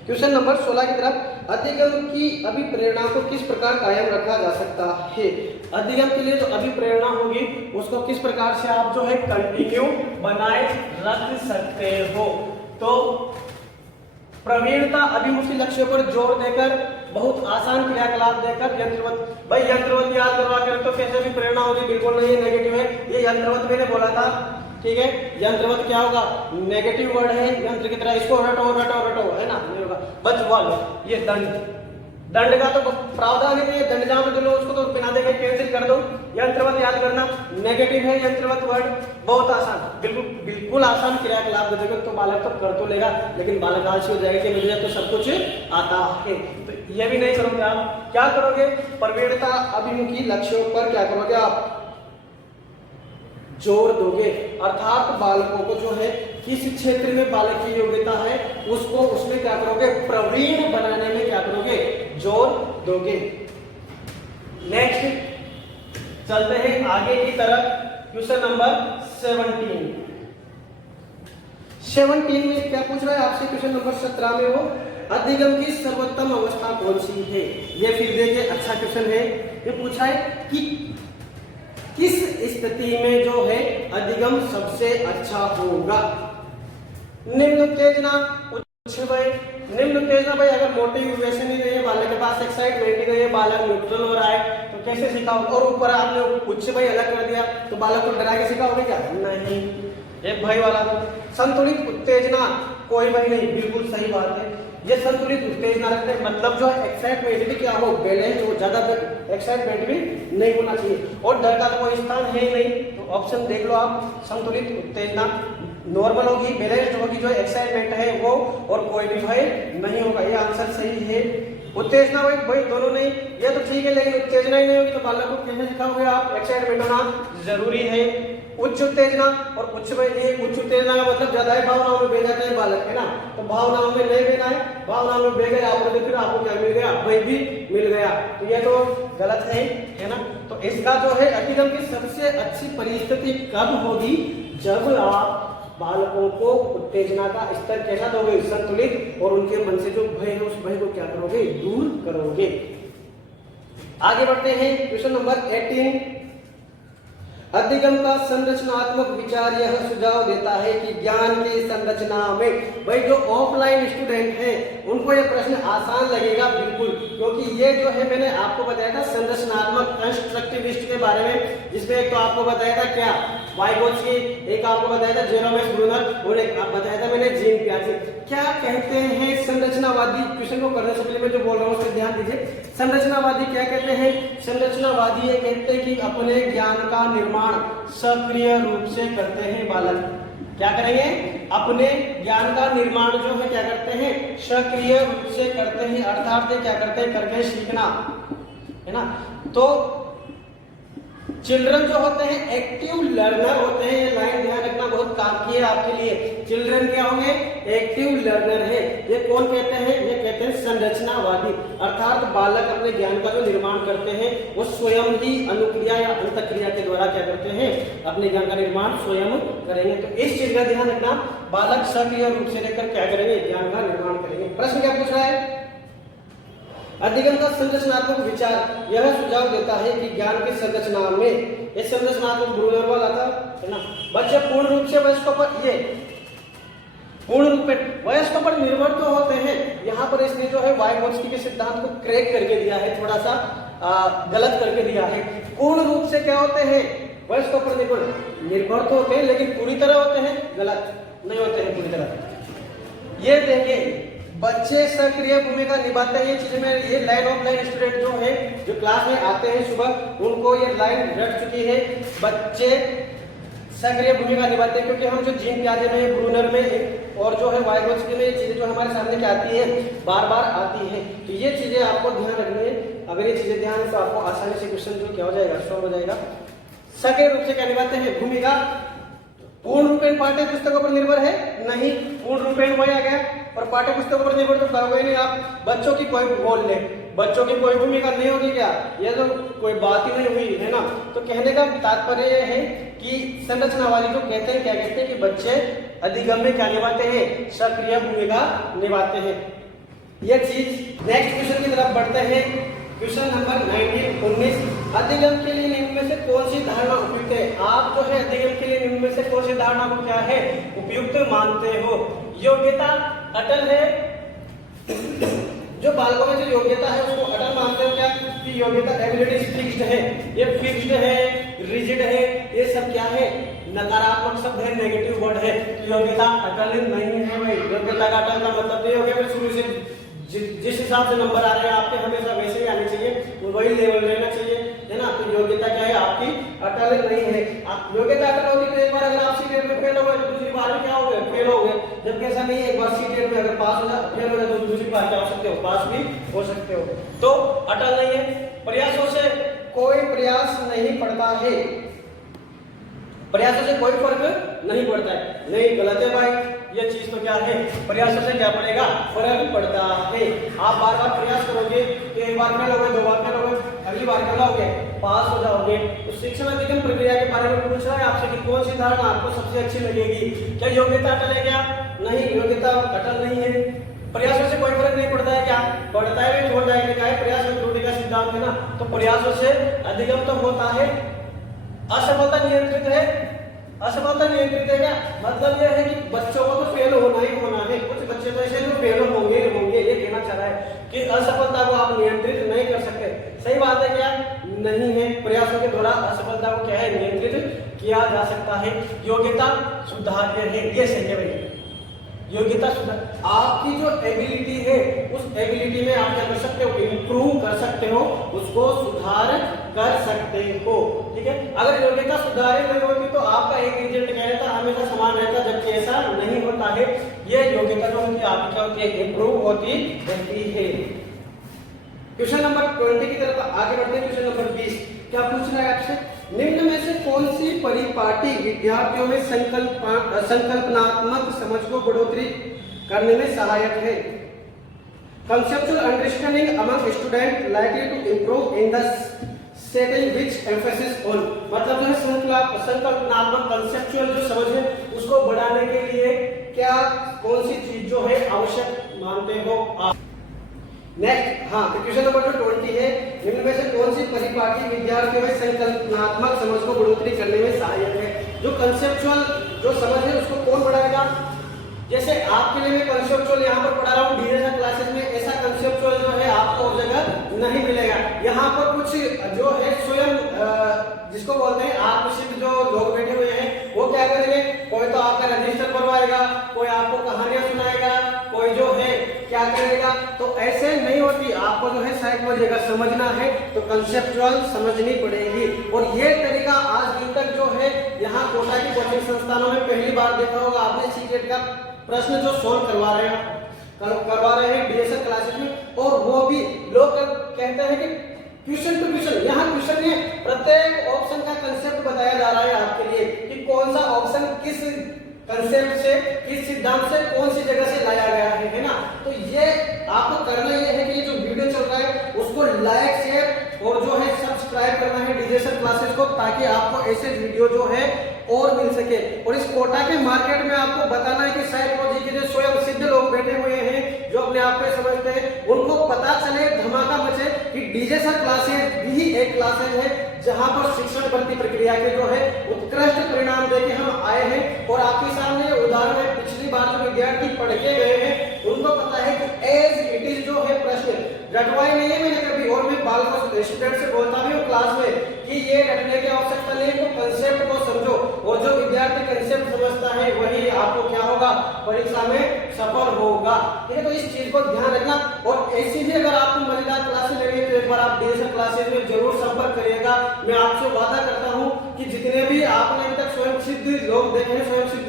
Question number 16 की तरफ, अधिगम की अभिप्रेरणा को किस प्रकार कायम रखा जा सकता है। अधिगम के लिए जो अभिप्रेरणा होगी उसको किस प्रकार से आप जो है कंटिन्यू बनाए रख सकते हो। तो प्रवीणता अभिमुखी लक्ष्यों पर जोर देकर, बहुत आसान क्रियाकलाप देकर, यंत्रवत, भाई यंत्रवत याद करवा कर तो कैसे भी प्रेरणा होगी, बिल्कुल नहीं, नेगेटिव है। ये यंत्रवत मैंने बोला था, ठीक है। यंत्रवत क्या होगा, नेगेटिव वर्ड है, यंत्र की तरह, इसको रटो रटो रटो, है ना, नहीं होगा। बच वाल, ये दंड, दंड का तो प्रावधान है, दंड जहां पर दिलो उसको तो बिना देखे कैंसिल कर दो। यंत्रवत याद करना, नेगेटिव है यंत्रवत वर्ड, बहुत आसान, बिल्कुल बिल्कुल आसान क्रियाकलाप दे दोगे तो बालक तो कर तो लेगा, लेकिन बालक आलसी हो जाएगा कि मुझे तो सब कुछ आता है। तो ये भी नहीं करोगे आप, क्या करोगे, प्रवीणता अभिमुखी लक्ष्यों पर क्या करोगे आप, जोर दोगे। अर्थात बालकों को जो है किस क्षेत्र में बालक की योग्यता है उसको उसमें क्या करोगे, प्रवीण बनाने में क्या करोगे, जोर दोगे। नेक्स्ट चलते हैं आगे की तरफ, क्वेश्चन नंबर 17 में क्या पूछ रहा है आपसे, क्वेश्चन नंबर 17 में वो अधिगम की सर्वोत्तम अवस्था कौन सी है। ये फिर देखिए अच्छा क्वेश्चन है। ये पूछा है कि किस स्थिति में जो है अधिगम सबसे अच्छा होगा। निम्न उत्तेजना, उच्च भय, निम्न उत्तेजना भाई अगर मोटिवेशन ही नहीं है, बालक के पास एक्साइटमेंट ही नहीं है, बालक न्यूट्रल हो रहा है तो कैसे सिखाओगे। और ऊपर आपने उच्च भय अलग कर दिया तो बालक को डरा के सिखाओगे क्या, नहीं, एक भय वाला। संतुलित उत्तेजना, कोई भय नहीं, बिल्कुल सही बात है। ये संतुलित उत्तेजना रखते हैं, मतलब जो है एक्साइटमेंट भी क्या हो, बैलेंस हो, ज्यादा एक्साइटमेंट भी नहीं होना चाहिए, और डर का तो कोई स्थान है ही नहीं। तो ऑप्शन देख लो आप, संतुलित उत्तेजना नॉर्मल होगी, बैलेंस्ड होगी, जो एक्साइटमेंट है वो, और कोई भी भय नहीं होगा, ये आंसर सही है। उत्तेजना भाई दोनों नहीं, ये तो ठीक है, लेकिन उत्तेजना ही नहीं होगी तो बालक को कैसे सिखाओगे आप, एक्साइटमेंट होना जरूरी है। उच्च उत्तेजना और उच्च भय, उच्च उत्तेजना का मतलब ज्यादा है भावनाओं में बह जाता है बालक, है ना, तो भावनाओं में नहीं बहना है, भावनाओं में बह गए आप तो फिर आपको क्या मिल गया, भय भी मिल गया, तो ये तो गलत है ना। तो इसका जो है अधिगम की सबसे अच्छी परिस्थिति कब होगी, जब आप बालकों को उत्तेजना का स्तर कैसा दोगे, संतुलित, और उनके मन से जो भय है उस भय को क्या करोगे, दूर करोगे। आगे बढ़ते हैं, क्वेश्चन नंबर 18। अधिगम का संरचनात्मक विचार यह सुझाव देता है कि ज्ञान की संरचना में, भाई जो ऑफलाइन स्टूडेंट हैं उनको यह प्रश्न आसान लगेगा बिल्कुल, क्योंकि ये जो है मैंने आपको बताया था संरचनात्मक कंस्ट्रक्टिविस्ट के बारे में, जिसमें एक तो आपको बताया था क्या, वाइगोत्स्की, एक आपको बताया था जेरोमेस ब्रूनर, और एक बताया था मैंने जीन पियाजे। क्या कहते हैं संरचनावादी, क्वेश्चन को करने से पहले मैं जो बोल रहा हूँ उसमें ध्यान दीजिए। संरचनावादी क्या कहते हैं, संरचनावादी ये कहते हैं कि अपने ज्ञान का निर्माण सक्रिय रूप से करते हैं बालक, क्या करेंगे, अपने ज्ञान का निर्माण जो है क्या करते हैं, सक्रिय रूप से करते हैं, अर्थात क्या करते हैं, करके सीखना, है ना। तो चिल्ड्रन जो होते हैं एक्टिव लर्नर होते हैं, ये लाइन ध्यान रखना बहुत काम की है आपके लिए। चिल्ड्रन क्या होंगे, एक्टिव लर्नर है। ये कौन कहते हैं, ये कहते हैं संरचनावादी, अर्थात बालक अपने ज्ञान का जो निर्माण करते हैं वो स्वयं ही अनुक्रिया या अंतक्रिया के द्वारा क्या करते हैं, अपने ज्ञान का निर्माण स्वयं करेंगे। तो इस चीज का ध्यान रखना, बालक सक्रिय रूप से लेकर क्या करेंगे, ज्ञान का निर्माण करेंगे। प्रश्न क्या पूछ रहा है, अधिगम का संरचनात्मक विचार यह सुझाव देता है कि ज्ञान की संरचना में, इस संरचनात्मक ब्रूनर वाला था, है ना, बच्चे पूर्ण रूप से वयस्कों पर, ये पूर्ण रूप में वयस्कों पर निर्भर तो होते हैं। यहाँ पर इसने जो है वाइगोत्स्की के सिद्धांत को क्रैक करके दिया है, थोड़ा सा गलत करके दिया है। पूर्ण रूप से क्या होते हैं, वयस्कों पर निर्भर तो होते हैं, लेकिन पूरी तरह होते हैं, गलत नहीं होते हैं पूरी तरह। ये देखिए बच्चे सक्रिय भूमिका निभाते हैं, ये चीज में, ये लाइन ऑफ लाइन स्टूडेंट जो है जो क्लास में आते हैं सुबह, उनको ये लाइन रट चुकी है, बच्चे सक्रिय भूमिका निभाते हैं, क्योंकि हम जो जीन पियाजे में, ब्रूनर में और जो है वाइगोत्स्की में ये चीजें जो हमारे सामने क्या आती है, बार बार आती है। तो ये चीजें आपको ध्यान रखनी है, अगर ये चीजें ध्यान है तो आपको आसानी से क्वेश्चन जो क्या हो जाएगा, सॉल्व हो जाएगा। सक्रिय रूप से क्या निभाते हैं भूमिका, पूर्ण रूपेण पाठ्य पुस्तकों पर निर्भर है, नहीं, पूर्ण रूपेण वही आ गया, और पाठ्य पुस्तकों पर निर्भर तो करोगे नहीं आप। बच्चों की कोई बोल ले, बच्चों की कोई भूमिका नहीं होगी क्या, ये तो कोई बात ही नहीं हुई, है ना। तो कहने का तात्पर्य यह है कि संरचनावादी जो कहते हैं, क्या कहते हैं कि बच्चे अधिगम में क्या निभाते हैं, सक्रिय भूमिका निभाते हैं। ये चीज। नेक्स्ट क्वेश्चन की तरफ बढ़ते हैं। क्वेश्चन नंबर 19 अधिगम के लिए निम्न में से कौन सी धारणा उपयुक्त है? आप जो है अधिगम के लिए निम्न में से कौन सी धारणा को क्या है उपयुक्त मानते हो? योग्यता अटल है। जो बालकों में जो योग्यता है उसको अटल मानते हो क्या कि योग्यता एबिलिटी फिक्स्ड है? ये फिक्स्ड है, रिजिड है, ये सब क्या है? नकारात्मक शब्द है, नेगेटिव वर्ड है। तो योग्यता अटल नहीं है भाई। योग्यता का अटल का मतलब ये हो गया शुरू से जिस हिसाब से नंबर आ रहे हैं आपके हमेशा वैसे ही आने चाहिए, वही लेवल रहना चाहिए, है ना। तो योग्यता क्या है आपकी अटल नहीं है। योग्यता अटल होगी तो एक बार अगर आप सीटेट में फेल हो गए तो दूसरी बार में क्या हो गए? फेल हो गए। जबकि ऐसा नहीं है, एक बार सीटेट में अगर पास हो जाए फेल हो जाए तो दूसरी बार क्या हो सकते हो? पास भी हो सकते हो। तो अटल नहीं है। प्रयासों से कोई प्रयास नहीं पड़ता है। प्रयासों से कोई फर्क नहीं पड़ता है। नहीं, गलत है भाई। ये चीज तो क्या है? प्रयासों से क्या पड़ेगा? फर्क पड़ता है। आप बार बार प्रयास करोगे तो एक बार फेल हो गए, दो बार फेल हो गए, अगली बार क्या होगे? पास हो जाओगे। तो शिक्षण अधिगम प्रक्रिया के बारे में पूछ रहा है आपसे कि कौन सी धारणा आपको सबसे अच्छी लगेगी? क्या योग्यता अटल है क्या? नहीं, योग्यता अटल नहीं है। प्रयासों से कोई फर्क नहीं पड़ता है क्या? पड़ता है भी, छोड़ जाएगा। क्या है? प्रयास और त्रुटि का सिद्धांत है ना। तो प्रयासों से अधिगम तो होता है। असफलता नियंत्रित है। असफलता नियंत्रित है क्या? मतलब यह है कि बच्चों को तो फेल होना ही होना है। कुछ बच्चे तो ऐसे जो फेल होंगे ये कहना चाह रहा है कि असफलता को आप नियंत्रित नहीं कर सकते। सही बात है क्या? नहीं है। प्रयासों के द्वारा असफलता को क्या है? नियंत्रित किया जा सकता है। योग्यता सुधार्य है। ये सही है भाई। योग्यता सुधार आपकी जो एबिलिटी है उस एबिलिटी में आप क्या कर सकते हो? इंप्रूव कर सकते हो, उसको सुधार कर सकते हो। ठीक है। अगर योग्यता सुधारी नहीं होती तो आपका एक रिजल्ट क्या रहता? हमेशा समान रहता, जबकि ऐसा नहीं होता है। ये योग्यता जो होती है आपकी क्या होती है? इंप्रूव होती रहती है। क्वेश्चन नंबर 20 की तरफ आगे बढ़ते हैं। क्वेश्चन नंबर 20 क्या पूछ रहा है आपसे? निम्न में से कौन सी परिपाटी विद्यार्थियों में संकल्पनात्मक समझ को बढ़ोतरी करने में सहायक है? Conceptual understanding among students likely to improve in the setting which emphasis on, मतलब जो है संकल्पनात्मक कंसेप्चुअल जो समझ है उसको बढ़ाने के लिए क्या कौन सी चीज जो है आवश्यक मानते हो आप? नेक्स्ट, हाँ, क्वेश्चन नंबर 20 है। निम्न में से कौन सी परिपाटी विद्यार्थियों में संकल्पनात्मक समझ को बढ़ोतरी करने में सहायक है? जो कंसेप्चुअल जो समझ है उसको कौन बढ़ाएगा? जैसे आपके लिए मैं कंसेप्चुअल यहाँ पर पढ़ा रहा हूँ डीएसएल क्लासेस में, ऐसा कंसेप्चुअल जो है आपको और जगह नहीं मिलेगा। यहाँ पर कुछ जो है स्वयं जिसको बोलते हैं आत्मसिद्ध जो लोग बैठे हुए हैं वो क्या करेंगे? कोई तो आपका रजिस्टर बनवाएगा, कोई आपको कहानियां सुनाएगा, कोई जो है क्या करेगा। तो ऐसे नहीं होती। आपको जो है साइकोलॉजी का समझना है तो कंसेप्चुअल समझनी पड़ेगी। और ये तरीका आज दिन तक जो है यहाँ कोटा की कोचिंग संस्थानों में पहली बार देखा होगा आपने। सीटेट का प्रश्न जो सोल्व करवा रहे हैं डीएसएल क्लासेस में, और वो भी लोग कहते हैं कि क्वेश्चन टू क्वेश्चन। यहाँ क्वेश्चन है, प्रत्येक ऑप्शन का कंसेप्ट बताया जा रहा है आपके लिए कि कौन सा ऑप्शन किस कंसेप्ट से, किस सिद्धांत से, कौन सी जगह से लाया गया है ना। तो ये आपको करना ये है कि ये जो वीडियो चल रहा है उसको लाइक, शेयर और जो है सब्सक्राइब करना है डीएसएल क्लासेस को, ताकि आपको ऐसे वीडियो जो है और मिल सके। और इस कोटा के मार्केट में आपको बताना है कि साइकोलॉजी के जो स्वयं सिद्ध लोग बैठे हुए हैं जो अपने आप में समझते हैं, उनको पता चले, धमाका मचे कि डीएसएल क्लासेस भी एक क्लासेस है जहां पर शिक्षण भर्ती प्रक्रिया के जो है उत्कृष्ट परिणाम देके हम आए हैं। और आपके सामने उदाहरण है, पिछली बार जो विद्यार्थी पढ़ के गए हैं उनको पता है कि एज इट इज जो है प्रश्न रटवाई नहीं है मैंने कभी। और मैं बाल स्टूडेंट से बोलता भी हूँ क्लास में कि ये रटने की आवश्यकता नहीं, तो कंसेप्ट को समझो। और जो विद्यार्थी कंसेप्ट समझता है वही आपको क्या होगा? परीक्षा में सफल होगा। ठीक है। तो इस चीज को ध्यान रखना। और ऐसी भी अगर आपको मजेदार क्लासेस लगे तो एक बार आप डीएसएल क्लासेस में जरूर संपर्क करिएगा। मैं आपसे वादा करता हूँ कि जितने भी आपने अभी तक स्वयं सिद्ध लोग देखे हैं, स्वयं सिद्ध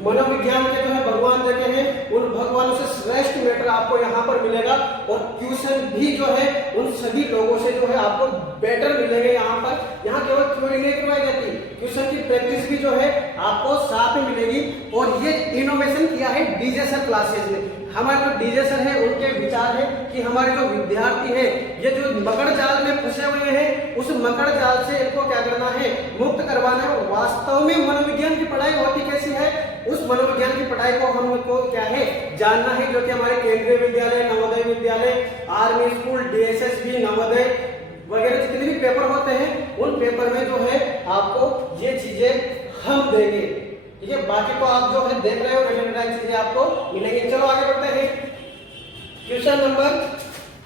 मनोविज्ञान के जो है भगवान देखे हैं, उन भगवानों से श्रेष्ठ मैटर आपको यहाँ पर मिलेगा। और ट्यूशन भी जो है उन सभी लोगों से जो है आपको बेटर मिलेगा। यहाँ पर यहाँ केवल थ्योरी नहीं करवाई जाती, ट्यूशन की प्रैक्टिस भी जो है आपको साथ में मिलेगी। और ये इनोवेशन किया है डीएसएल क्लासेस में। हमारे जो डीएसएल है उनके विचार है कि हमारे जो विद्यार्थी है ये जो मकड़ जाल में फंसे हुए हैं उस मकड़ जाल से इनको क्या करना है? मुक्त करवाना है। वास्तव में मनोविज्ञान की पढ़ाई होती कैसी है, उस मनोविज्ञान की पढ़ाई को हमको क्या है जानना है, जो कि हमारे केंद्रीय विद्यालय ये चीजें हम देंगे, ठीक है। बाकी तो आप जो है देख रहे हो रिलेटेड चीजें आपको मिलेंगी। चलो आगे बढ़ते हैं। क्वेश्चन नंबर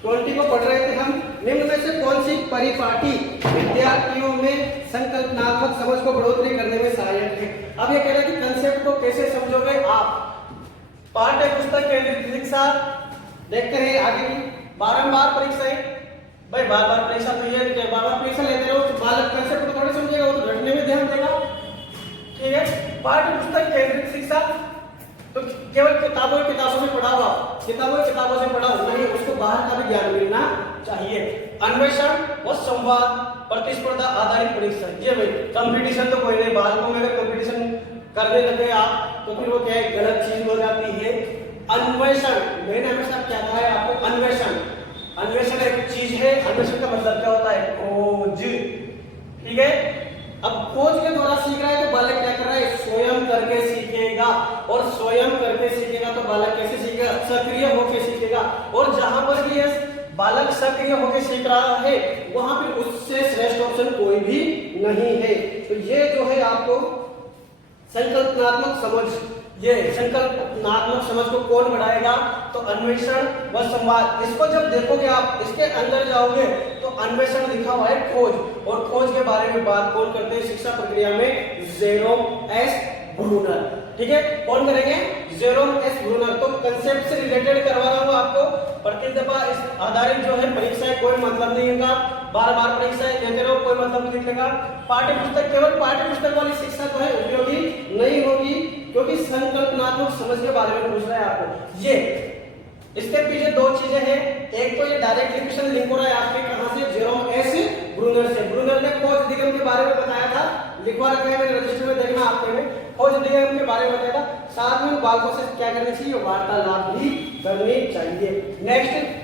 20 को पढ़ रहे थे हम। निम्न में से कौन सी परिपाटी विद्यार्थियों में संकल्पनात्मक समझ को बढ़ोतरी करने में सहायक है। अब ये कह रहा है कि कंसेप्ट को कैसे समझोगे आप। पाठ्य पुस्तक केंद्रित शिक्षा, देखते हैं आगे की बारंबार परीक्षाएं। भाई बार बार परीक्षा तो ये बार बार परीक्षा लेते रहो तो बालक कंसेप्ट को थोड़ा समझेगा, वो तो रटने में ध्यान देगा, ठीक है। पाठ्य पुस्तक केंद्रित शिक्षा तो केवल किताबों से पढ़ा हुआ, किताबों से पढ़ा हुआ नहीं, उसको बाहर का भी ज्ञान मिलना चाहिए। अन्वेषण व संवाद, प्रतिस्पर्धा आधारित परीक्षा, ये भाई कंपटीशन तो कोई नहीं, बालकों में अगर कंपटीशन करने लगे आप तो फिर वो क्या है, गलत चीज हो जाती है। अन्वेषण, मैंने हमेशा क्या कहा है आपको, अन्वेषण एक चीज है। अन्वेषण का मतलब क्या होता है, खोज, ठीक है। अब खोज के द्वारा सीख रहा है तो बालक क्या कर रहा है, स्वयं करके सीखेगा, और स्वयं करके सीखेगा तो बालक कैसे सीखेगा, सक्रिय होकर सीखेगा। और जहां पर भी बालक सक्रिय होकर सीख रहा है वहां पे उससे श्रेष्ठ ऑप्शन कोई भी नहीं है। तो ये जो है आपको संकल्पनात्मक समझ, ये संकल्पनात्मक समझ को कौन बढ़ाएगा, तो अन्वेषण व संवाद। इसको जब देखोगे आप, इसके अंदर जाओगे तो अन्वेषण लिखा हुआ है खोज, और खोज के बारे में बात कौन करते हैं शिक्षा प्रक्रिया में, जेरोम एस ब्रूनर, ठीक है। कौन करेंगे, जेरोम एस ब्रूनर। तो कंसेप्ट से रिलेटेड करवा रहा हूं आपको। प्रतिदफा इस आधारित जो है परीक्षाएं कोई मतलब नहीं होगा, बार बार परीक्षाएं लेते रहो कोई मतलब नहीं निकलेगा। पाठ्य पुस्तक, केवल पाठ्य पुस्तक वाली शिक्षा जो है उपयोगी नहीं होगी, क्योंकि संकल्पनात्मक समझ के बारे में पूछ रहा है आपको। ये इसके पीछे दो चीजें हैं, एक तो ये डायरेक्ट क्वेश्चन लिंक हो रहा है आपके कहां से, जेरोम एस ब्रूनर से। ब्रूनर ने खोज अधिगम के बारे में बताया था, लिखवा रखा है मेरे रजिस्टर में, देखना आपके में, खोज अधिगम के बारे में बताया था। साथ में बालकों से क्या करनी चाहिए, वार्तालाप भी करनी चाहिए। Next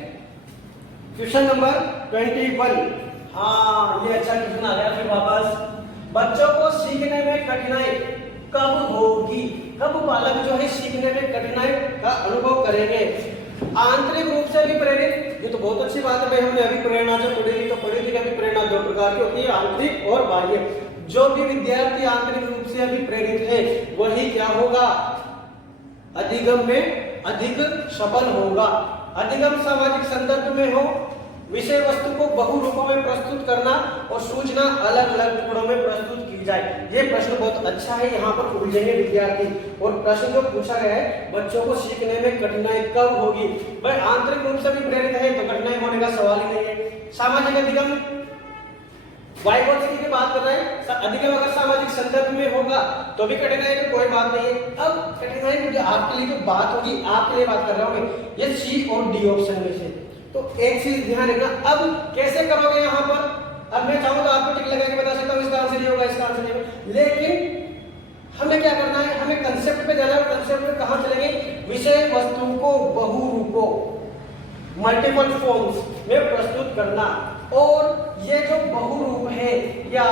question number 21। हाँ, ये अच्छा क्वेश्चन आ गया फिर वापस। बच्चों को सीखने में कठिनाई कब होगी, कब बालक जो है सीखने में कठिनाई का अनुभव करेंगे। आंतरिक रूप से भी प्रेरित, ये तो बहुत अच्छी बात है भाई, हमने अभी प्रेरणा जो पढ़ी थी, तो पढ़ी थी कि अभी प्रेरणा दो प्रकार की होती है, आंतरिक और बाह्य। जो भी विद्यार्थी आंतरिक रूप से अभी प्रेरित है वही क्या होगा, अधिगम में अधिक सफल होगा। अधिगम सामाजिक संदर्भ में हो, विषय वस्तु को बहु रूपों में प्रस्तुत करना और सूचना अलग अलग टुकड़ों में प्रस्तुत की जाए। ये प्रश्न बहुत अच्छा है, यहाँ पर उलझेंगे विद्यार्थी। और प्रश्न जो पूछा गया है, बच्चों को सीखने में कठिनाई कब होगी, भाई आंतरिक रूप से भी प्रेरित है तो कठिनाई होने का सवाल ही नहीं है। सामाजिक अधिगम, वाइवोत्सकी की बात कर रहे हैं, अधिगम अगर सामाजिक संदर्भ में होगा तो भी कठिनाई की कोई बात नहीं है। अब कठिनाई की आपके लिए जो बात होगी, आपके लिए बात कर रहा हूं मैं, ये सी और डी ऑप्शन में से। तो एक चीज ध्यान रखना, अब कैसे करोगे यहाँ पर, अब मैं चाहूँ तो आपको टिक लगा के बता सकता हूँ इसका आंसर ये होगा, इसका आंसर ये होगा, लेकिन हमें क्या करना है, हमें कंसेप्ट पे जाना है। कंसेप्ट पे कहाँ चलेंगे, विषय वस्तु को बहुरूपों, मल्टीपल फॉर्म्स में प्रस्तुत करना। और ये जो बहुरूप है, या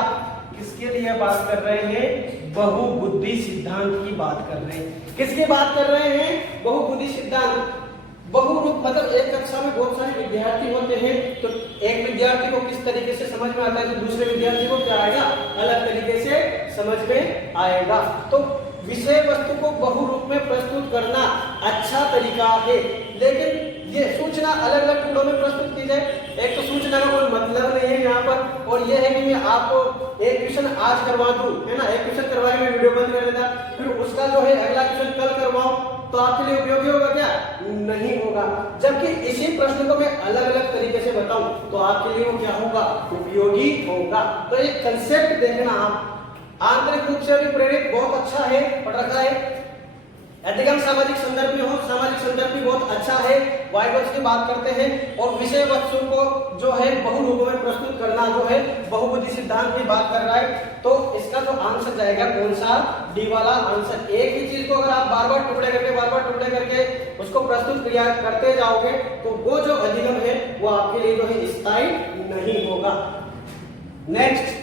किसके लिए बात कर रहे हैं, बहुबुद्धि सिद्धांत की बात कर रहे हैं। किसकी बात कर रहे हैं, बहुबुद्धि सिद्धांत। बहुरूप मतलब एक कक्षा में बहुत सारे विद्यार्थी होते हैं, तो एक विद्यार्थी को किस तरीके से समझ में आता है तो दूसरे विद्यार्थी को क्या आएगा, अलग तरीके से समझ में आएगा। तो विषय वस्तु को बहुरूप में प्रस्तुत करना अच्छा तरीका है, लेकिन ये सूचना अलग अलग टुकड़ों में प्रस्तुत की जाए। एक तो सूचना का कोई मतलब नहीं है यहाँ पर, और यह है कि मैं आपको एक क्वेश्चन आज करवा दूं, है ना, एक क्वेश्चन करवा के मैं वीडियो बंद कर देता, फिर उसका जो है अगला क्वेश्चन कल करवाऊं, तो आपके लिए उपयोगी होगा क्या, नहीं होगा। जबकि इसी प्रश्न को मैं अलग अलग तरीके से बताऊं तो आपके लिए वो क्या होगा, उपयोगी होगा। तो एक कंसेप्ट देखना आप, आंतरिक रूप से भी प्रेरित बहुत अच्छा है, पढ़ रखा है। अधिगम सामाजिक संदर्भ में हो, सामाजिक संदर्भ भी बहुत अच्छा है, वाइवोत्सकी की बात करते हैं। और विषय वस्तु को जो है बहुरूपों में प्रस्तुत करना जो है बहुबुद्धि सिद्धांत की बात कर रहा है। तो इसका जो आंसर जाएगा कौन सा, डी वाला आंसर। एक ही चीज को अगर आप बार बार टुकड़े करके उसको प्रस्तुत क्रिया करते जाओगे तो वो जो अधिगम है वो आपके लिए जो है स्थायी नहीं होगा। नेक्स्ट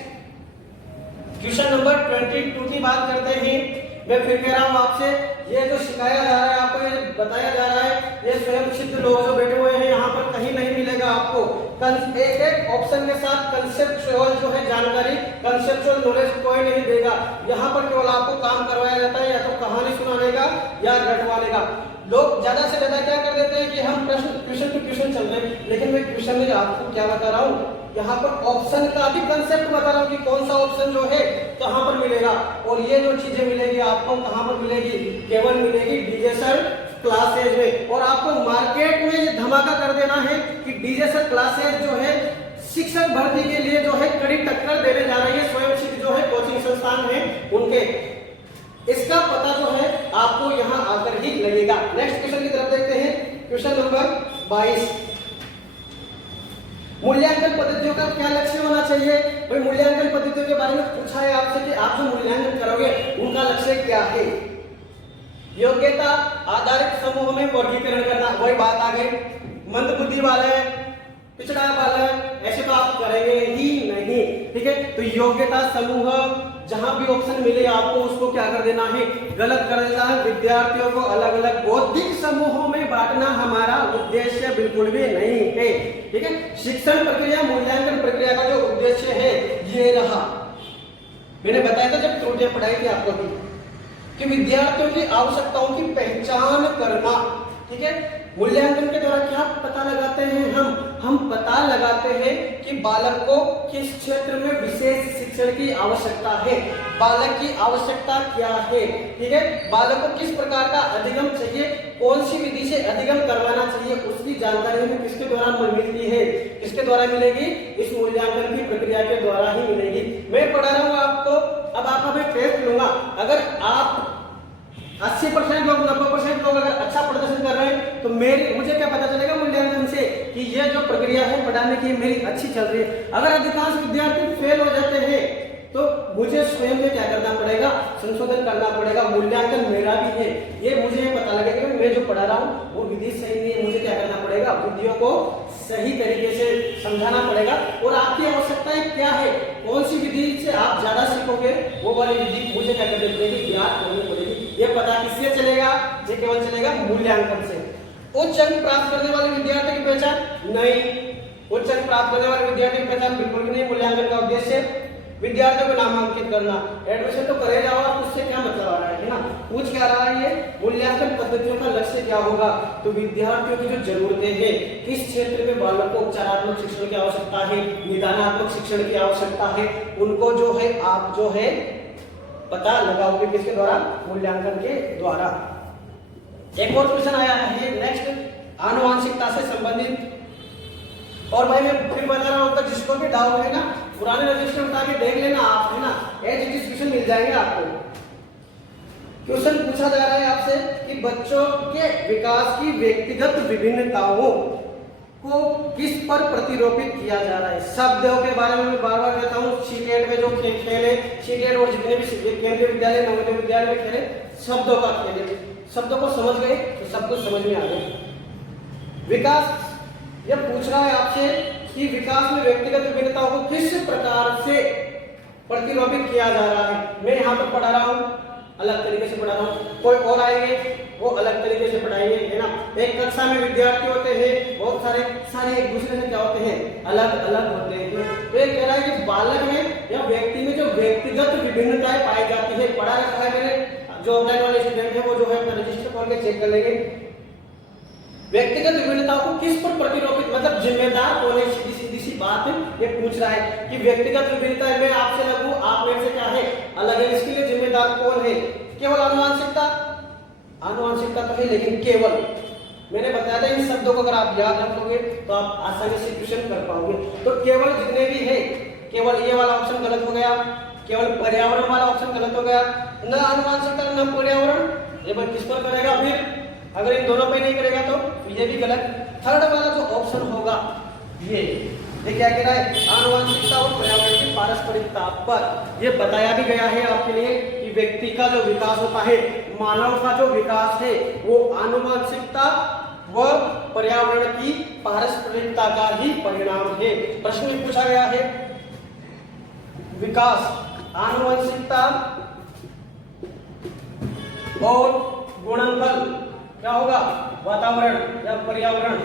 क्वेश्चन नंबर 22 की बात करते हैं। मैं फिर कह रहा हूं आपसे, ये जो सिखाया जा रहा है आपको, ये बताया जा रहा है, ये स्वयं सिद्ध लोग जो बैठे हुए हैं यहाँ पर कहीं नहीं मिलेगा आपको। एक एक ऑप्शन के साथ कंसेप्चुअल जो है जानकारी, कंसेप्चुअल नॉलेज कोई नहीं देगा। यहाँ पर केवल आपको काम करवाया जाता है, या तो कहानी सुनाने का या रटवाने का। लोग ज्यादा से ज्यादा क्या कर देते हैं कि हम क्वेश्चन टू क्वेश्चन चल रहे हैं, लेकिन मैं क्वेश्चन में आपको क्या बता रहा हूँ, यहाँ पर ऑप्शन का भी कंसेप्ट बता रहा हूँ कि कौन सा ऑप्शन जो है कहाँ पर मिलेगा, और ये जो चीजें मिलेगी आपको कहाँ पर मिलेगी, केवल मिलेगी डीजे सर क्लासेज में। और आपको मार्केट में ये धमाका कर देना है कि डीजे सर क्लासेज जो है शिक्षक भर्ती के लिए जो है कड़ी टक्कर देने जा रही है। स्वयं सिद्ध जो है कोचिंग संस्थान है उनके, इसका पता जो है आपको यहाँ आकर ही लगेगा। नेक्स्ट क्वेश्चन की तरफ देखते हैं, क्वेश्चन नंबर 22। मूल्यांकन पद्धतियों का क्या लक्ष्य होना चाहिए? भाई मूल्यांकन पद्धतियों के बारे में पूछा है आपसे कि आप जो मूल्यांकन करोगे उनका लक्ष्य क्या है। योग्यता आधारित समूह में वर्गीकरण करना, वही बात आ गई। मंद बुद्धि वाले, पिछड़ा वाले, ऐसे तो आप करेंगे ही नहीं, ठीक है। तो योग्यता समूह, जहां भी ऑप्शन मिले आपको उसको क्या कर देना है, गलत कर देना है। विद्यार्थियों को अलग अलग बौद्धिक समूहों में बांटना हमारा उद्देश्य बिल्कुल भी नहीं है, ठीक है। शिक्षण प्रक्रिया, मूल्यांकन प्रक्रिया का जो उद्देश्य है ये रहा। मैंने बताया था जब त्रुटियां पढ़ाई थी आपको भी, कि विद्यार्थियों की आवश्यकताओं की पहचान करना, ठीक है। मूल्यांकन के द्वारा क्या पता लगाते हैं हम पता लगाते हैं कि बालक को किस क्षेत्र में विशेष शिक्षण की आवश्यकता है, बालक की आवश्यकता क्या है, ठीक है। बालक को किस प्रकार का अधिगम चाहिए, कौन सी विधि से अधिगम करवाना चाहिए, उसकी जानकारी हमें किसके द्वारा मिलती है, किसके द्वारा मिलेगी, इस मूल्यांकन की प्रक्रिया के द्वारा ही मिलेगी। मैं पढ़ा रहा हूँ आपको, अब आपका मैं टेस्ट लूंगा। अगर आप 80% लोग, 90% लोग अगर अच्छा प्रदर्शन कर रहे हैं तो मुझे क्या पता चलेगा मूल्यांकन से कि ये जो प्रक्रिया है पढ़ाने की मेरी अच्छी चल रही है। अगर अधिकांश विद्यार्थी फेल हो जाते हैं तो मुझे स्वयं में क्या करना पड़ेगा, संशोधन करना पड़ेगा। मूल्यांकन मेरा भी है, ये मुझे पता लगेगा कि मैं जो पढ़ा रहा हूँ वो विधि सही नहीं है, मुझे क्या करना पड़ेगा, विधियों को सही तरीके से समझाना पड़ेगा। और आपकी आवश्यकताएं क्या है, कौन सी विधि से आप ज्यादा सीखोगे वो वाली विधि मुझे क्या करनी पड़ेगी, ज्ञात करनी पड़ेगी। ये पता किससे चलेगा, ये केवल चलेगा मूल्यांकन से। उच्च अंक प्राप्त करने वाले विद्यार्थी की पहचान नहीं, उच्च अंक प्राप्त करने वाले विद्यार्थी की पहचान बिल्कुल भी नहीं। मूल्यांकन का उद्देश्य विद्यार्थियों को नामांकित करना। एडमिशन तो करे जाओ आप, उससे क्या मतलब आ रहा है ना, पूछ क्या रहा है ये, मूल्यांकन पद्धतियों का लक्ष्य क्या होगा। तो विद्यार्थियों की जो जरूरतें हैं, किस क्षेत्र में बालक को उपचारात्मक शिक्षण की आवश्यकता है, निदानात्मक शिक्षण की आवश्यकता है, उनको जो है आप जो है पता लगाओगे किसके द्वारा, मूल्यांकन के द्वारा। एक और क्वेश्चन आया है नेक्स्ट, आनुवांशिकता से संबंधित। और भाई मैं फिर बता रहा हूं, जिसको भी डाउट है ना पुराने रजिस्टर उठा के देख लेना आप, है ना, एज इट इज क्वेश्चन मिल जाएंगे आपको। क्वेश्चन पूछा जा रहा है आपसे कि बच्चों के विकास की व्यक्तिगत विभिन्नताओं को किस पर प्रतिरोपित किया जा रहा है। शब्दों के बारे में मैं बार बार कहता हूँ, सीटेट में जो खेल है, सीटेट और जितने भी केंद्रीय विद्यालय, नवोदय विद्यालय में खेले, शब्दों का खेल है। शब्दों को समझ गए तो सब कुछ समझ में आ गया। विकास, यह पूछ रहा है आपसे कि विकास में व्यक्तिगत विभिन्नताओं को किस प्रकार से प्रतिरोपित किया जा रहा है। मैं यहाँ पर पढ़ा रहा हूँ, अलग तरीके से पढ़ा रहा हूँ, कोई और आएंगे वो अलग तरीके से पढ़ाएंगे, है ना। एक कक्षा में विद्यार्थी होते हैं बहुत सारे एक दूसरे से क्या होते हैं, अलग अलग होते हैं। तो ये कह रहा है कि बालक में या व्यक्ति में जो व्यक्तिगत विभिन्नताएं पाई जाती है, पढ़ा रखा है मैंने, जो ऑनलाइन वाले स्टूडेंट है वो जो है रजिस्टर खोल के चेक कर लेंगे। व्यक्तिगत विभिन्नताओं को किस पर प्रतिरोपित, मतलब जिम्मेदार कौन है, सीधी सी बात है ये पूछ रहा है कि व्यक्तिगत विभिन्नता मैं आपसे लगूं, आप मेरे से क्या है अलग है, इसके लिए जिम्मेदार कौन है। केवल आनुवांशिकता, आनुवांशिकता तो है लेकिन केवल, मैंने बताया था इन शब्दों को अगर आप याद रखोगे तो आप आसानी से क्वेश्चन कर पाओगे। तो केवल जितने भी है, केवल ये वाला ऑप्शन गलत हो गया, केवल पर्यावरण वाला ऑप्शन गलत हो गया, न आनुवांशिकता न पर्यावरण, ये किस पर करेगा फिर, अगर इन दोनों पे नहीं करेगा तो ये भी गलत। थर्ड वाला जो ऑप्शन होगा ये क्या कह रहा है, आनुवांशिकता और पर्यावरण की पारस्परिकता पर। ये बताया भी गया है आपके लिए कि व्यक्ति का जो विकास होता है, मानव का जो विकास है वो आनुवांशिकता व पर्यावरण की पारस्परिकता का ही परिणाम है। प्रश्न में पूछा गया है विकास, आनुवंशिकता और गुणनफल क्या होगा, वातावरण या पर्यावरण।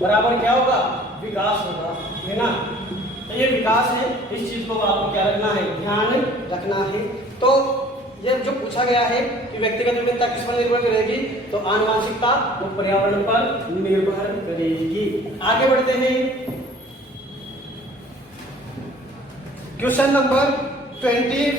बराबर क्या होगा, विकास होगा, है ना। तो ये विकास है, इस चीज को आपको क्या रखना है, ध्यान रखना है। तो ये जो पूछा गया है कि व्यक्तिगत विभिन्नता किस पर निर्भर करेगी, तो आनुवंशिकता वो पर्यावरण पर निर्भर करेगी। आगे बढ़ते हैं, क्वेश्चन नंबर 24।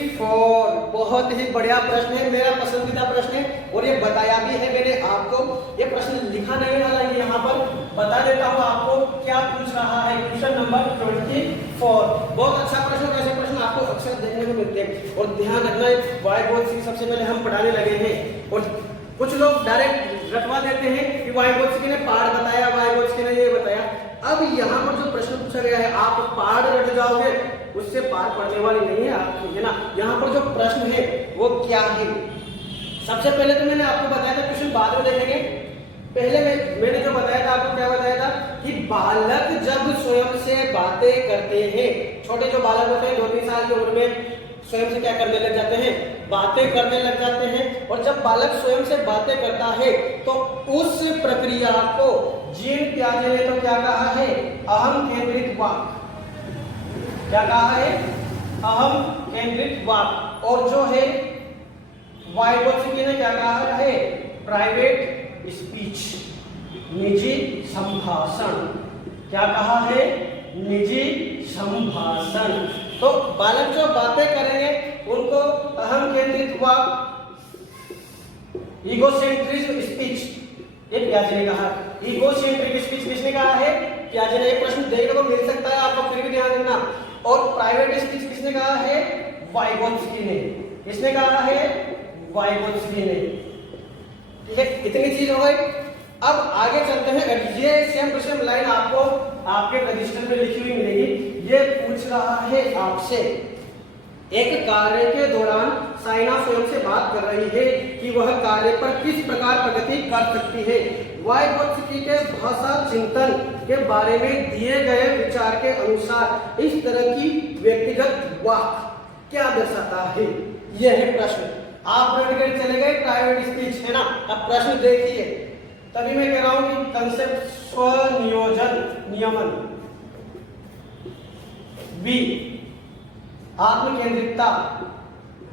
बहुत ही बढ़िया प्रश्न है, मेरा पसंदीदा प्रश्न है, और ये बताया भी है मैंने आपको। ये प्रश्न लिखा नहीं है, हालांकि यहाँ पर बता देता हूँ आपको क्या पूछ रहा है। क्वेश्चन नंबर 24 बहुत अच्छा प्रश्न, ऐसे प्रश्न आपको अक्सर देखने को मिलते हैं। और ध्यान रखना, वाई बोध सी सबसे पहले हम पढ़ाने लगे हैं, और कुछ लोग डायरेक्ट रटवा देते हैं कि वाई बोध सी ने पहाड़ बताया, वाई बोध सी ने ये बताया। अब यहाँ पर जो प्रश्न पूछा गया है, आप पहाड़ रट जाओगे, उससे पार पड़ने वाली नहीं है आपकी, है ना। यहाँ पर जो प्रश्न है वो क्या है, सबसे पहले तो मैंने आपको बताया था, क्वेश्चन बाद में देखेंगे। पहले मैंने जो बताया था आपको, क्या बताया था कि बालक जब स्वयं से बातें करते हैं, छोटे जो बालक होते हैं 2-3 साल की उम्र में, स्वयं से क्या करने लग जाते हैं, बातें करने लग जाते हैं। और जब बालक स्वयं से बातें करता है तो उस प्रक्रिया को जीन पियाजे ने तो क्या कहा है, अहम केंद्रित वाक्य। क्या कहा है, अहम केंद्रित वाक्य। और जो है वाइगोत्स्की ने क्या कहा है, प्राइवेट स्पीच, निजी संभाषण। क्या कहा है, निजी संभाषण। तो बालक जो बातें करेंगे उनको अहम केंद्रित वाक्य, ईगोसेंट्रिक स्पीच, ये पियाजे ने कहा। ईगोसेंट्रिक स्पीच किसने कहा है, पियाजे ने। एक प्रश्न देखने को मिल सकता है आपको, फिर भी ध्यान देना। और प्राइवेट स्पीच किसने कहा है, वाइगोत्स्की ने। किसने कहा है, वाइगोत्स्की ने। ठीक है, इतनी चीज हो गई। अब आगे चलते हैं, ये सेम टू सेम लाइन आपको आपके रजिस्टर में लिखी हुई मिलेगी। ये पूछ रहा है आपसे, एक कार्य के दौरान साइना स्वयं से बात कर रही है कि वह कार्य पर किस प्रकार प्रगति कर सकती है। वाइगोत्स्की के भाषा चिंतन के बारे में दिए गए विचार के अनुसार इस तरह की व्यक्तिगत वाक्य क्या दर्शाता है, यह है प्रश्न। आप रट कर चले गए प्राइवेट स्पीच, है ना। अब प्रश्न देखिए, तभी मैं कह रहा हूं कि कंसेप्ट स्वनियोजन नियमन। बी, आत्मकेंद्रितता।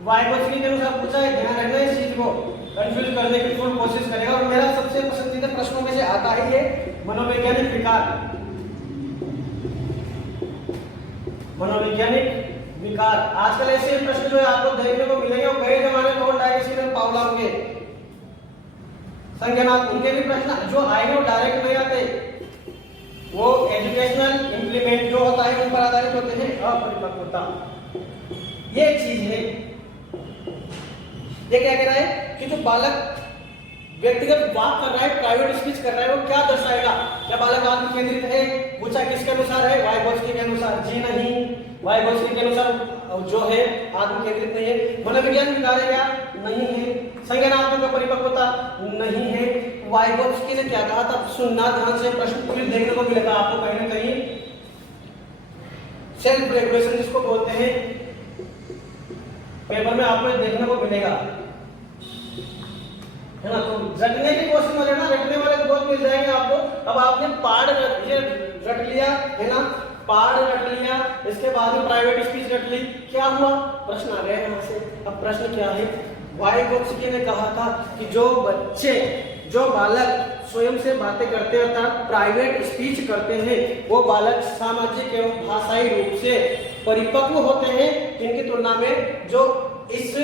वाइगोत्स्की के अनुसार पूछा है, ध्यान रखना इस चीज को, कंफ्यूज करने की फुल कोशिश करेगा। और मेरा सबसे पसंदीदा प्रश्नों में से आता है ये मनोवैज्ञानिक विकार। मनोवैज्ञानिक विकार, आजकल ऐसे प्रश्न जो है आपको देखने को मिलेंगे, और गए जमाने में और डायरेक्शन पावला होंगे, संज्ञानात्मक उनके भी प्रश्न जो आएंगे वो डायरेक्ट नहीं आते, वो एजुकेशनल इंप्लीमेंट जो होता है उन पर आधारित होते हैं। अपरिपक्वता, ये चीज है। ये क्या कह रहा है कि जो बालक व्यक्तिगत बात कर रहा है, प्राइवेट स्पीच कर रहा है, वो क्या दर्शाएगा। क्या बालक आत्म केंद्रित है, पूछा किसके अनुसार है, वाइगोत्स्की के अनुसार। जी नहीं, वाइगोत्स्की के अनुसार जो है आत्म केंद्रित नहीं है। मनोविज्ञान विकार है क्या, नहीं है। संज्ञानात्मक परिपक्वता नहीं है। वाइगोत्स्की ने क्या कहा था, सुनना ध्यान से, प्रश्न पूरी देखने को मिलेगा आपको कहीं ना कहीं। सेल्फ रेगुलेशन जिसको बोलते हैं, पेपर में आपको देखने को मिलेगा, है ना। तो रटने की कोशिश में लेना, रटने वाले तो बहुत मिल जाएंगे आपको। अब आपने पार्ट रट लिया, है ना, पार्ट रट लिया, इसके बाद में प्राइवेट स्पीच रट ली, क्या हुआ, प्रश्न आ गया यहाँ से। अब प्रश्न क्या है, वाइगोत्स्की ने कहा था कि जो बच्चे, जो बालक स्वयं से बातें करते हैं अर्थात प्राइवेट स्पीच करते हैं, वो बालक सामाजिक एवं भाषाई रूप से परिपक्व होते हैं, इनकी तुलना में जो इस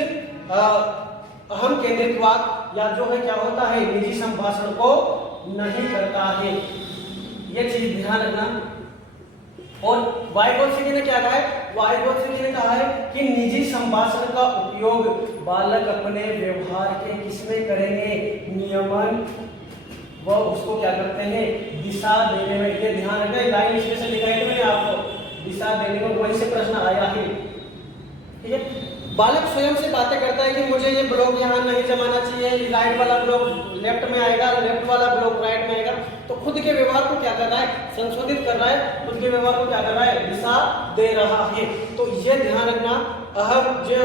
अहम केंद्रित वाक्य या जो है क्या होता है, निजी संभाषण को नहीं करता है। ये चीज ध्यान रखना। और वाइगोत्स्की ने क्या कहा है, वाइगोत्स्की ने कहा है कि निजी संभाषण का उपयोग बालक अपने व्यवहार के किसमें करेंगे, नियमन वह उसको क्या करते हैं, दिशा देने में। ये ध्यान रखना, लाइन इसमें से दिखाई तो मैंने आपको, दिशा देने में, वहीं से प्रश्न आया है। ठीक है, बालक स्वयं से बातें करता है कि मुझे ये ब्लॉक यहाँ नहीं जमाना चाहिए, राइट वाला ब्लॉक लेफ्ट में आएगा, लेफ्ट वाला ब्लॉक राइट में आएगा। तो खुद के व्यवहार को क्या कर रहा है, संशोधित कर रहा है, खुद के व्यवहार को क्या कर रहा है, दिशा दे रहा है। तो ये ध्यान रखना, अहम जो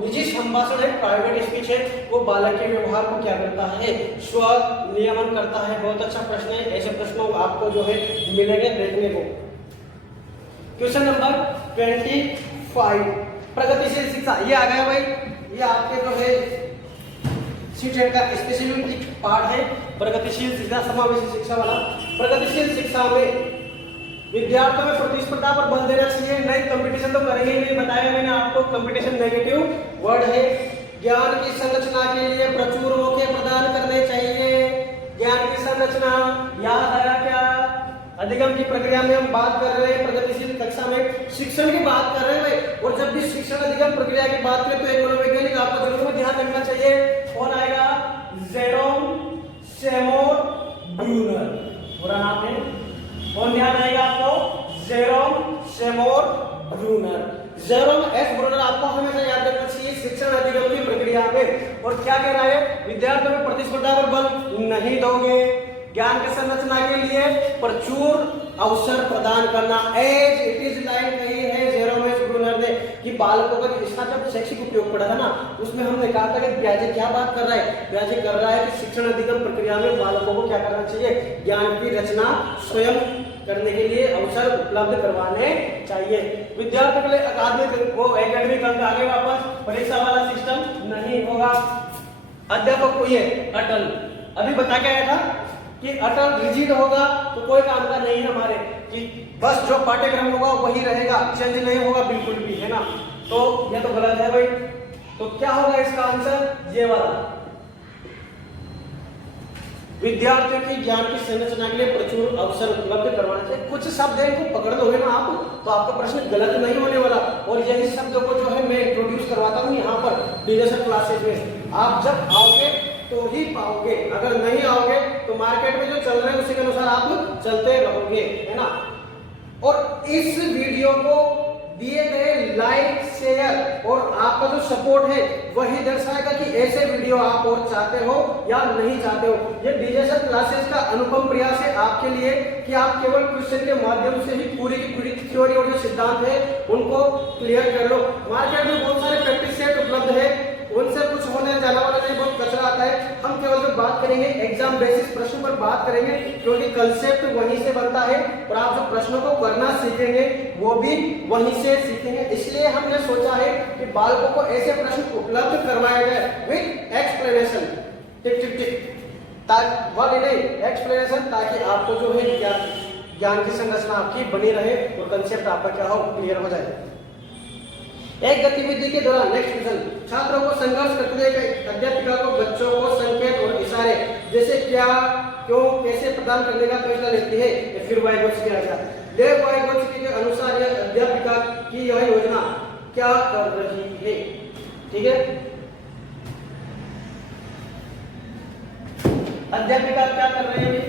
निजी संभाषण है, प्राइवेट स्पीच है, वो बालक के व्यवहार को क्या करता है, स्व नियमन करता है। बहुत अच्छा प्रश्न है, ऐसे प्रश्नों आपको जो है मिलेंगे देखने को। क्वेश्चन नंबर 25, प्रगतिशील शिक्षा। ये आ गया भाई, ये आपके जो है सीटेट का स्पेसिफिक पार्ट है, प्रगतिशील शिक्षा, समावेशी शिक्षा वाला। प्रगतिशील शिक्षा में विद्यार्थियों में प्रतिस्पर्धा पर बल देना चाहिए, नहीं कंपटीशन तो करेंगे नहीं, बताया मैंने आपको, कंपटीशन नेगेटिव वर्ड है। ज्ञान की संरचना के लिए प्रचुर मौके प्रदान करने चाहिए। ज्ञान की संरचना याद आया क्या? अधिगम की प्रक्रिया में हम बात कर रहे हैं, प्रगतिशील कक्षा में शिक्षण की बात कर रहे हैं। और जब भी शिक्षण अधिगम प्रक्रिया की बात करें तो एक मनोवैज्ञानिक आपको जरूर ध्यान रखना चाहिए। कौन आएगा? जेरोम सेमोर ब्रूनर, पूरा नाम है। कौन ध्यान आएगा आपको? Jerome Seymour Bruner. Jerome S Bruner आपको हमेशा याद रखना चाहिए शिक्षण अधिगम की प्रक्रिया में। और क्या कह रहा है? विद्यार्थियों में प्रतिस्पर्धा पर बल नहीं दोगे, ज्ञान की संरचना के लिए प्रचुर अवसर प्रदान करना। एज इट इज लाइक कही है जेरोम एस ब्रूनर ने कि बालकों का, इसका जब शैक्षिक उपयोग पढ़ा था ना, उसमें हमने कहा था कि ब्याजे क्या बात कर रहा है? ब्याजे कर रहा है कि शिक्षण अधिगम प्रक्रिया में बालकों को क्या करना चाहिए, ज्ञान की रचना स्वयं करने के लिए अवसर उपलब्ध करवाने चाहिए। विद्यार्थियों के लिए अकादमिक वो एकेडमिक अंक आगे वापस परीक्षा वाला सिस्टम नहीं होगा। अध्यापक को ये अटल, अभी बता के आया था कि अटल रिजिड होगा तो कोई काम का नहीं है हमारे, कि बस जो पाठ्यक्रम होगा वही रहेगा, चेंज नहीं होगा बिल्कुल भी, है ना। तो ये तो गलत है भाई। तो क्या होगा इसका आंसर? ये वाला। विद्यार्थियों की ज्ञान की संरचना के लिए प्रचुर अवसर उपलब्ध करवाना चाहिए। कुछ शब्द है इनको पकड़ लोगे ना आप, तो आपका प्रश्न गलत नहीं होने वाला। और यही शब्दों को जो है मैं इंट्रोड्यूस करवाता हूँ यहाँ पर डीएसएल क्लासेज में। आप जब आओगे तो ही पाओगे, अगर नहीं आओगे तो मार्केट में जो चल रहे हैं उसी के अनुसार आप चलते रहोगे, है ना। और इस वीडियो को दिए गए लाइक, शेयर और आपका जो सपोर्ट है वही दर्शाएगा कि ऐसे वीडियो आप और चाहते हो या नहीं चाहते हो। ये डीएसएल क्लासेस का अनुपम प्रयास है आपके लिए कि आप केवल क्वेश्चन के माध्यम से ही पूरी की पूरी थ्योरी और जो सिद्धांत है उनको क्लियर कर लो। मार्केट में बहुत सारे प्रैक्टिस सेट उपलब्ध है, उनसे कुछ होने जाने वाला नहीं, बहुत कचरा आता है। हम केवल जो बात करेंगे एग्जाम बेसिस प्रश्न पर बात करेंगे, क्योंकि कंसेप्ट वहीं से बनता है और आप जो प्रश्नों को करना सीखेंगे वो भी वहीं से सीखेंगे। इसलिए हमने सोचा है कि बालकों को ऐसे प्रश्न उपलब्ध करवाए गए with explanation, tick tick tick, explanation, ताकि आपको जो है ज्ञान की संरचना आपकी बनी रहे और कंसेप्ट आपका क्या हो, क्लियर हो जाए। एक गतिविधि के दौरान नेक्स्ट क्वेश्चन, छात्रों को संघर्ष करते हुए अध्यापिका को बच्चों को संकेत और इशारे जैसे क्या, क्यों, कैसे प्रदान करने का फैसला लेती है। फिर वाइगोत्स्की आ गया। लेव वाइगोत्स्की के अनुसार यह अध्यापिका की यह योजना क्या कर रही है, ठीक है। अध्यापिका क्या कर रही है,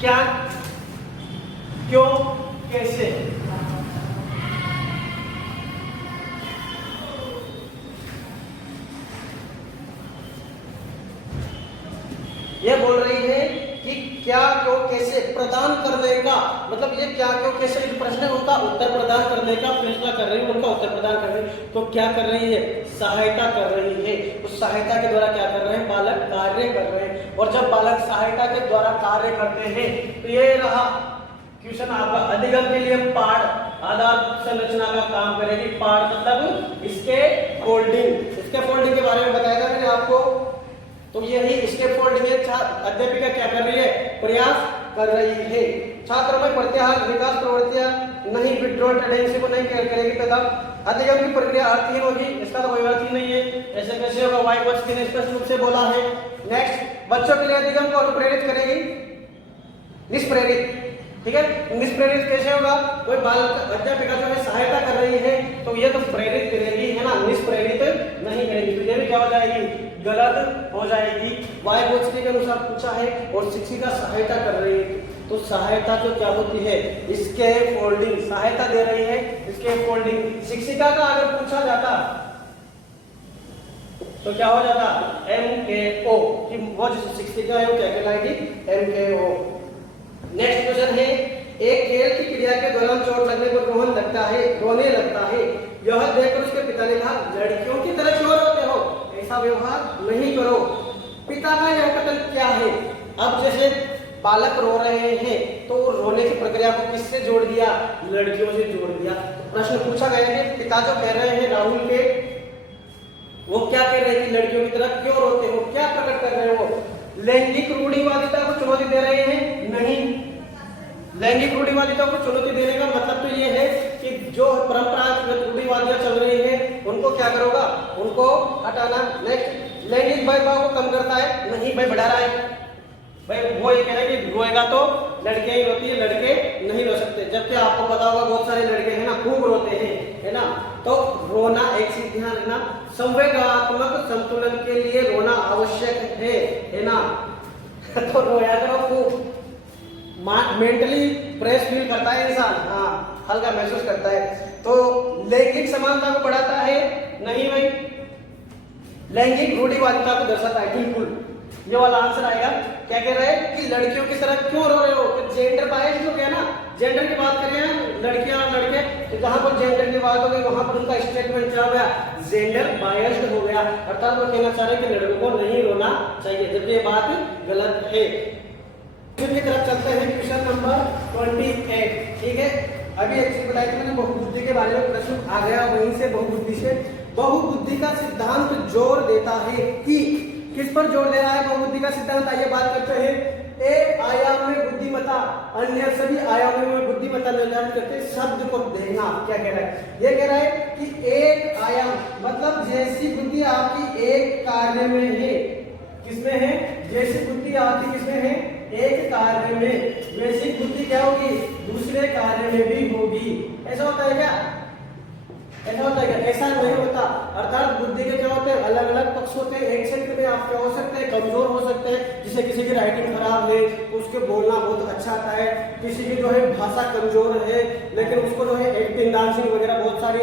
क्या, क्यों, कैसे। ये बोल रही है कि क्या, क्यों, कैसे प्रदान करने का, मतलब ये क्या, क्यों, कैसे प्रश्न है, उनका उत्तर प्रदान करने का फैसला कर रही है, उनका उत्तर प्रदान कर रही है। तो क्या कर रही है? सहायता कर रही है। उस सहायता के द्वारा क्या कर रहे हैं? बालक कार्य कर रहे हैं। और जब बालक सहायता के द्वारा कार्य करते हैं तो ये रहा क्वेश्चन आपका। अधिगम के लिए पाठ आधार संरचना का काम करेगी। पाठ मतलब इसके फोल्डिंग, इसके फोल्डिंग के बारे में बताया था मैंने आपको। तो यही इसके फोल्ड में अध्यापिका क्या कर रही है? प्रयास कर रही है। छात्रों में प्रत्याहार विकास प्रवृत्तियां नहीं, विड्रॉल टेंडेंसी को नहीं करेगी पैदा। अधिगम की प्रक्रिया अर्थहीन होगी, इसका तो कोई अर्थ ही नहीं है। ऐसे कैसे होगा? वाइगोत्स्की ने स्पष्ट रूप से बोला है। नेक्स्ट, बच्चों के लिए अधिगम को अनुप्रेरित करेगी, निष्प्रेरित, ठीक है। निष्प्रेरित कैसे होगा? कोई बालक अध्यापिका जो है सहायता कर रही है तो ये तो प्रेरित करेगी, है ना, निष्प्रेरित नहीं करेगी। तो ये भी क्या हो जाएगी? गलत हो जाएगी। वाइगोत्स्की के अनुसार पूछा है और शिक्षिका सहायता कर रही है, तो सहायता जो क्या होती है? इसके फोल्डिंग, सहायता दे रही है इसके फोल्डिंग। शिक्षिका का अगर पूछा जाता तो क्या हो जाता MKO कि वो जो 60 का है वो क्या कहलाएगी MKO। नेक्स्ट क्वेश्चन है, एक खेल की क्रिया के दौरान चोट लगने पर रोने लगता है। यह देखकर उसके पिता ने कहा, लड़कियों की तरह क्यों रोते हो, ऐसा व्यवहार नहीं करो। पिता का यह कथन क्या है? अब जैसे बालक रो रहे हैं तो रोने की प्रक्रिया को किससे जोड़ दिया? लड़कियों से जोड़ दिया। प्रश्न पूछा गया है कि पिता जो कह रहे हैं राहुल के, वो क्या कह रहे हैं कि लड़कियों की तरह क्यों रोते हो, क्या प्रकट कर रहे हो? लैंगिक रूढ़िवादिता को चुनौती दे रहे हैं? नहीं। लैंगिक रूढ़िवादिता को चुनौती देने का मतलब तो ये है कि जो परंपरागत रूढ़िवादियां चल रही है उनको क्या करोगा, उनको हटाना। नेक्स्ट, लैंगिक भेदभाव को कम करता है? नहीं भाई, बढ़ा रहा है। भाई वो ये कह रहे हैं कि रोएगा तो लड़कियां ही रोती है, लड़के नहीं रो सकते। जबकि आपको पता होगा बहुत सारे लड़के हैं ना खूब रोते हैं, है ना। तो रोना, एक चीज ध्यान रखना, संवेगात्मक संतुलन के लिए रोना आवश्यक है ना। तो रोया करो खूब, मेंटली फ्रेश फील करता है इंसान, हाँ हल्का महसूस करता है। तो लैंगिक समानता को बढ़ाता है? नहीं भाई। लैंगिक रूढ़िवादिता को दर्शाता है? बिल्कुल। ये वाला आंसर आएगा। क्या कह रहे हैं कि लड़कियों की तरह क्यों रो रहे हो? जेंडर बायस्ड हो गया ना, जेंडर की बात करें ना, लड़कियां और लड़के, तो जहां पर जेंडर की बात हो गई वहां पर उनका स्टेटमेंट क्या हो गया? जेंडर बायस्ड हो गया। अर्थात वो कहना चाह रहे हैं कि लड़कों को नहीं रोना चाहिए, जबकि ये बात गलत है। की तरफ चलते हैं, क्वेश्चन नंबर 28। ठीक है, अभी एक चीज बताई थी मैंने, बहुबुद्धि के बारे में प्रश्न आ गया, वहीं से बहुबुद्धि से। बहुबुद्धि का सिद्धांत जोर देता है कि, किस पर जोर दे रहा है बहुबुद्धि का सिद्धांत? आइए बात करते हैं। एक आयाम में बुद्धिमत्ता अन्य सभी आयामों में बुद्धिमत्ता निर्धारित करते शब्द को देखना। क्या कह रहा है? ये कह रहा है कि एक आयाम मतलब जैसी बुद्धि आपकी एक कार्य में है, किसमें है? जैसी बुद्धि आपकी किसमें है? एक कार्य में। वैसी बुद्धि क्या होगी? दूसरे कार्य में भी होगी। ऐसा होता है क्या? ऐसा होता है क्या? ऐसा नहीं होता। अर्थात बुद्धि के क्या होते हैं? अलग अलग पक्ष होते हैं। एक क्षेत्र में आप क्या हो सकते हैं? कमजोर हो सकते हैं, जिसे किसी की राइटिंग खराब है उसके बोलना बहुत अच्छा आता है, किसी की जो है भाषा कमजोर है लेकिन उसको जो है एक्टिंग, डांसिंग वगैरह बहुत सारी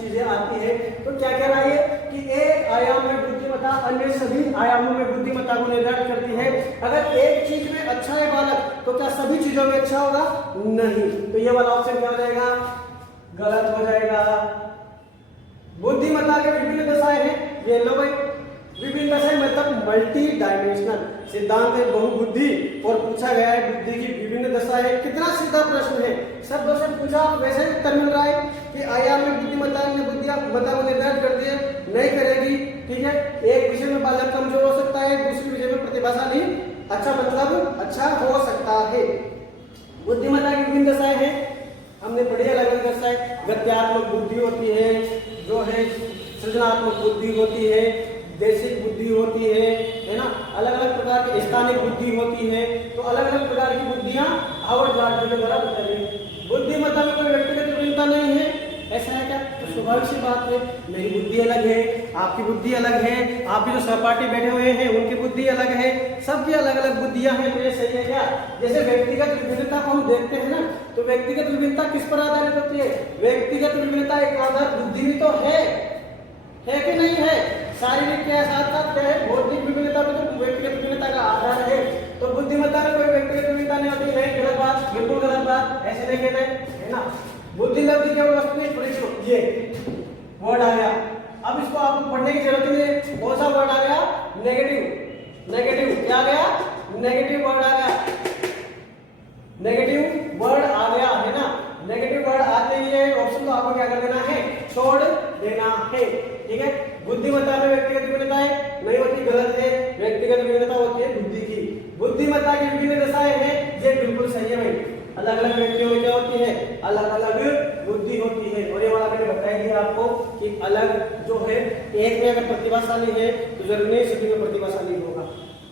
चीजें आती है। तो क्या कह रहा है कि एक आयाम में बुद्धिमत्ता अन्य सभी आयामों में बुद्धिमत्ता को निर्धारित करती है। अगर एक चीज में अच्छा है बालक तो क्या सभी चीजों में अच्छा होगा? नहीं। तो ये वाला ऑप्शन क्या हो जाएगा? गलत हो जाएगा। बुद्धिमत्ता के विभिन्न दशाएं हैं, ये लो भाई, विभिन्न दशाएं मतलब मल्टी डायमेंशनल सिद्धांत है बहुबुद्धि, और पूछा गया है बुद्धि की विभिन्न दशाएं। कितना सीधा प्रश्न है, सब क्वेश्चन पूछा वैसे ही उत्तर मिल रहा है कि आयाम में बुद्धिमत्ता ने बुद्धिमत्ता को निर्धारित कर दिया, नहीं करेगी। ठीक है, एक विषय में बालक कमजोर हो सकता है, दूसरे विषय में प्रतिभाशाली अच्छा मतलब अच्छा हो सकता है। बुद्धिमत्ता की विभिन्न दशाएं हैं, हमने पढ़ी अलग अलग दशाएं। गत्यात्मक बुद्धि होती है, जो है सृजनात्मक बुद्धि होती है, देशिक बुद्धि होती है ना, अलग अलग प्रकार की स्थानिक बुद्धि होती है। तो अलग अलग प्रकार की बुद्धियां हार्वर्ड गार्डनर के द्वारा बताई गई। बुद्धिमत्ता में कोई व्यक्तिगत विभिन्नता नहीं है, ऐसा है क्या? तो स्वाभाविक सी बात है, मेरी बुद्धि अलग है, आपकी बुद्धि अलग है, आप भी जो सहपाठी बैठे हुए हैं उनकी बुद्धि अलग है, सबकी अलग अलग बुद्धियां हैं। तो ये सही है क्या? जैसे व्यक्तिगत विभिन्नता को हम देखते हैं ना, तो व्यक्तिगत विभिन्नता किस पर आधारित होती है? व्यक्तिगत विभिन्नता एक आधार बुद्धि भी तो है कि नहीं है? शारीरिक के साथ साथ क्या है? बौद्धिक विभिन्नता भी तो व्यक्तिगत विभिन्नता का आधार है। तो बुद्धिमत्ता में कोई व्यक्तिगत विभिन्नता नहीं होती। नहीं, गलत बात, बिल्कुल गलत बात, ऐसे नहीं कहते, है ना। बुद्धि लब्धि केवल वस्तु परिचय, ये वर्ड आ गया। अब इसको आपको पढ़ने की जरूरत नहीं है। कौन सा वर्ड आ गया? नेगेटिव। नेगेटिव क्या आ गया? नेगेटिव वर्ड आ गया। नेगेटिव वर्ड आ गया, है ना। नेगेटिव वर्ड आते ही है ऑप्शन तो आपको क्या कर देना है? छोड़ देना है। ठीक है, बुद्धिमत्ता में व्यक्तिगत विभिन्नताएं नहीं होती, गलत है। व्यक्तिगत विभिन्नता होती है बुद्धि की। बुद्धिमत्ता की विभिन्न दशाएं हैं, ये बिल्कुल सही है भाई। अलग अलग व्यक्तियों में क्या होती है? अलग अलग बुद्धि होती है। और ये वाला मैंने बताया दिया आपको कि अलग जो है, एक में अगर प्रतिभाशाली है तो जरूरी नहीं सभी में प्रतिभाशाली होगा।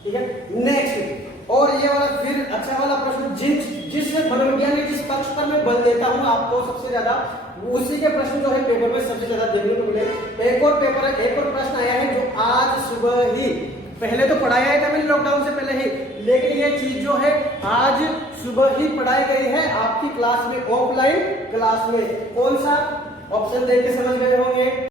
ठीक है, नेक्स्ट। और ये वाला फिर अच्छा वाला प्रश्न, जिस मनोवैज्ञानिक जिस पक्ष पर मैं बल देता हूँ आपको सबसे ज्यादा, उसी के प्रश्न जो है पेपर में सबसे ज्यादा देखने को मिले। एक और पेपर है, एक और प्रश्न आया है जो आज सुबह ही, पहले तो पढ़ाया था मैंने लॉकडाउन से पहले ही, लेकिन ये चीज जो है आज सुबह ही पढ़ाई गई है आपकी क्लास में, ऑफलाइन क्लास में। कौन सा? ऑप्शन देख के समझ गए होंगे।